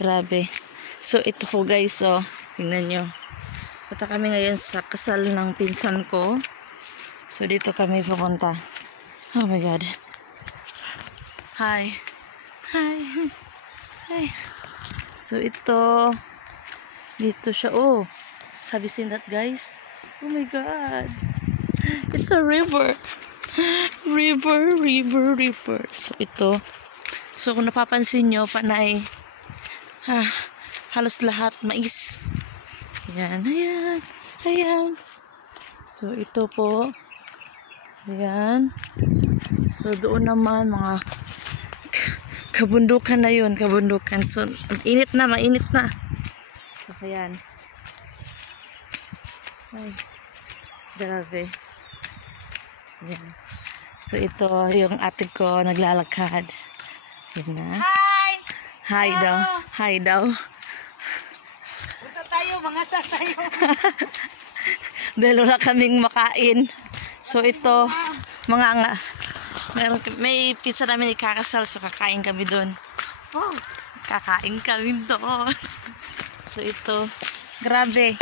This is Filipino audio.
Grabe. So, ito po guys, oh. Tingnan nyo. Punta kami ngayon sa kasal ng pinsan ko. So, dito kami pupunta. Oh my God. Hi. Hi. Hi. So, ito. Dito siya. Oh. Have you seen that, guys? Oh my God. It's a river. River. So, ito. So, kung napapansin nyo, panay, halos lahat mais. Ayan. So, ito po. Ayan. So, doon naman, mga kabundukan na yun. Kabundukan. So, mainit na. So, ayan. Ay, grabe. Ayan. So, ito yung ate ko naglalakad. Ayan na. Hi daw. Punta tayo, mga tayo. Dahil wala kaming makain. So, ito, may pizza namin ikakasal. So, kakain kami doon. Oh, kakain kami doon. So, ito, grabe.